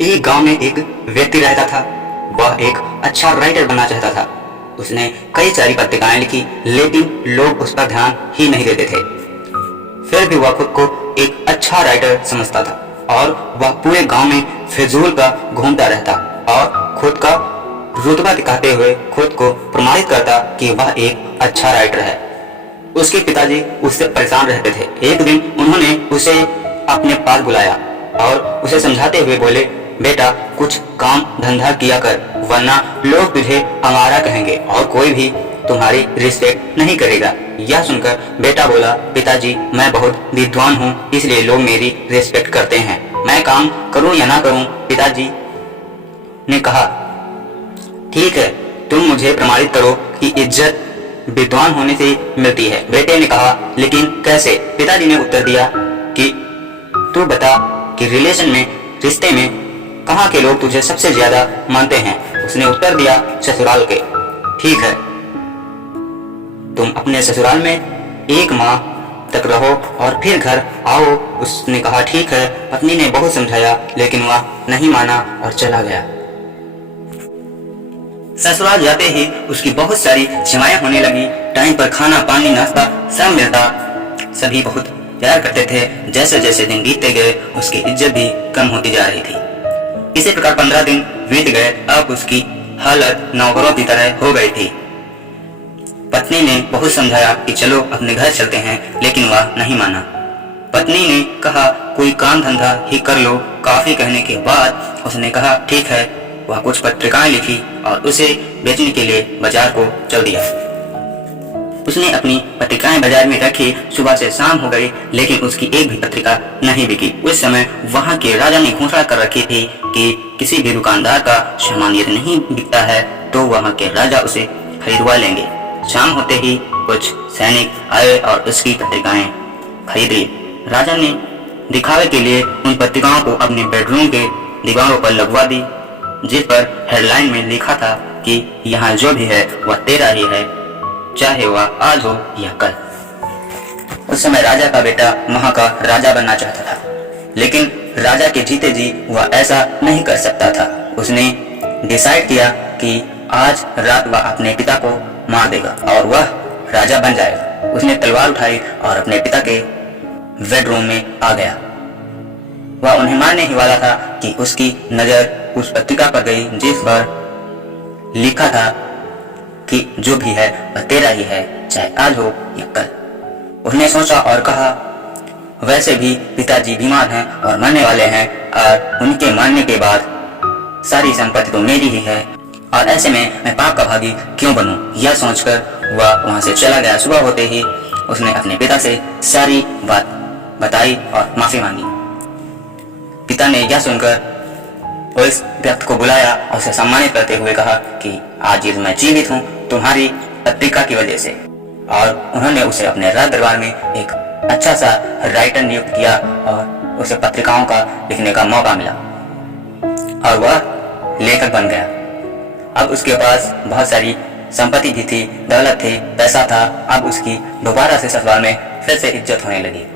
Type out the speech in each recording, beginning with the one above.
एक गांव में एक व्यक्ति रहता था। वह एक अच्छा राइटर बनना चाहता था। उसने कई सारी पत्रिकाएं लिखी, लेकिन लोग उस पर ध्यान ही नहीं देते थे। फिर भी वह खुद को एक अच्छा राइटर समझता था और वह पूरे गांव में फिजूल का घूमता रहता और खुद का रुतबा दिखाते हुए खुद को प्रमाणित करता कि वह एक अच्छा राइटर है। उसके पिताजी उससे परेशान रहते थे। एक दिन उन्होंने उसे अपने पास बुलाया और उसे समझाते हुए बोले, बेटा कुछ काम धंधा किया कर, वरना लोग तुझे आवारा कहेंगे और कोई भी तुम्हारी रिस्पेक्ट नहीं करेगा। यह सुनकर बेटा बोला, पिताजी मैं बहुत विद्वान हूँ, इसलिए लोग मेरी रिस्पेक्ट करते हैं। मैं काम करूँ या ना करूँ? पिताजी ने कहा, ठीक है, तुम मुझे प्रमाणित करो कि इज्जत विद्वान होने से मिलती है। बेटे ने कहा, लेकिन कैसे? पिताजी ने उत्तर दिया कि तू बता कि रिश्ते में कहाँ के लोग तुझे सबसे ज्यादा मानते हैं? उसने उत्तर दिया, ससुराल के। ठीक है, तुम अपने ससुराल में 1 माह तक रहो और फिर घर आओ। उसने कहा, ठीक है। पत्नी ने बहुत समझाया, लेकिन वह नहीं माना और चला गया। ससुराल जाते ही उसकी बहुत सारी सेवाएं होने लगी। टाइम पर खाना पानी नाश्ता सब मिलता। सभी बहुत प्यार करते थे। जैसे जैसे दिन बीतते गए उसकी इज्जत भी कम होती जा रही थी। इसी प्रकार 15 दिन बीत गए। अब उसकी हालत नौकरों की तरह हो गई थी। पत्नी ने बहुत समझाया कि चलो अपने घर चलते हैं, लेकिन वह नहीं माना। पत्नी ने कहा, कोई काम धंधा ही कर लो। काफी कहने के बाद उसने कहा, ठीक है। वह कुछ पत्रिकाएं लिखी और उसे बेचने के लिए बाजार को चल दिया। उसने अपनी पत्रिकाएं बाजार में रखी। सुबह से शाम हो गई, लेकिन उसकी एक भी पत्रिका नहीं बिकी। उस समय वहां के राजा ने घोषणा कर रखी थी कि किसी भी दुकानदार का सामान यदि नहीं बिकता है तो वहां के राजा उसे खरीदवा लेंगे। शाम होते ही कुछ सैनिक आए और उसकी पत्रिकाएं खरीद ली। राजा ने दिखावे के लिए उन पत्रिकाओं को अपने बेडरूम के दीवारों पर लगवा दी, जिस पर हेडलाइन में लिखा था कि यहाँ जो भी है वह तेरा ही है, चाहे वह आज हो या कल। उस समय राजा का बेटा वहां का राजा बनना चाहता था, लेकिन राजा के जीते जी वह ऐसा नहीं कर सकता था। उसने डिसाइड किया कि आज रात वह अपने पिता को मार देगा और वह राजा बन जाएगा। उसने तलवार उठाई और अपने पिता के बेडरूम में आ गया। वह उन्हें मारने ही वाला था कि उसकी नजर उस पत्रिका पर गई जिस पर लिखा था कि जो भी है वह तेरा ही है, चाहे आज हो या कल। उसने सोचा और कहा, वैसे भी पिताजी बीमार हैं और मरने वाले हैं और उनके मरने के बाद सारी संपत्ति तो मेरी ही है और ऐसे में मैं पाप का भागी क्यों बनूं? यह सोचकर वह वहां से चला गया। सुबह होते ही उसने अपने पिता से सारी बात बताई और माफी मांगी। पिता ने यह सुनकर उस व्यक्ति को बुलाया और उसे सम्मानित करते हुए कहा कि आज मैं जीवित हूँ तुम्हारी पत्रिका की वजह से। और उन्होंने उसे अपने राज दरबार में एक अच्छा सा राइटर नियुक्त किया और उसे पत्रिकाओं का लिखने का मौका मिला और वह लेखक बन गया। अब उसके पास बहुत सारी संपत्ति भी थी, दौलत थी, पैसा था। अब उसकी दोबारा से ससुराल में फिर से इज्जत होने लगी।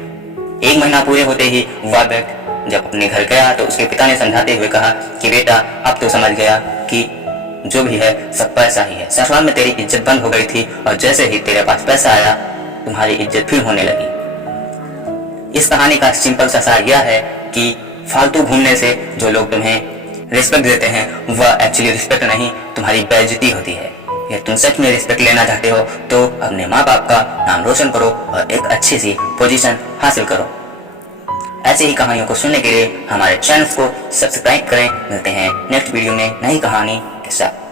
1 महीना पूरे होते ही वह व्यक्ति जब अपने घर गया तो उसके पिता ने समझाते हुए कहा कि बेटा अब तो समझ गया कि जो भी है सब पैसा ही है। ससुराल में तेरी इज्जत बंद हो गई थी और जैसे ही तेरे पास पैसा आया तुम्हारी इज्जत फिर होने लगी। इस कहानी का सिंपल सा सार यह है कि फालतू घूमने से जो लोग तुम्हें रिस्पेक्ट देते हैं वह एक्चुअली रिस्पेक्ट नहीं, तुम्हारी बेइज्जती होती है। यदि तुम सच में रिस्पेक्ट लेना चाहते हो तो अपने माँ बाप का नाम रोशन करो और एक अच्छी सी पोजीशन हासिल करो। ऐसे ही कहानियों को सुनने के लिए हमारे चैनल को सब्सक्राइब करें। मिलते हैं नेक्स्ट वीडियो में नई कहानी के साथ।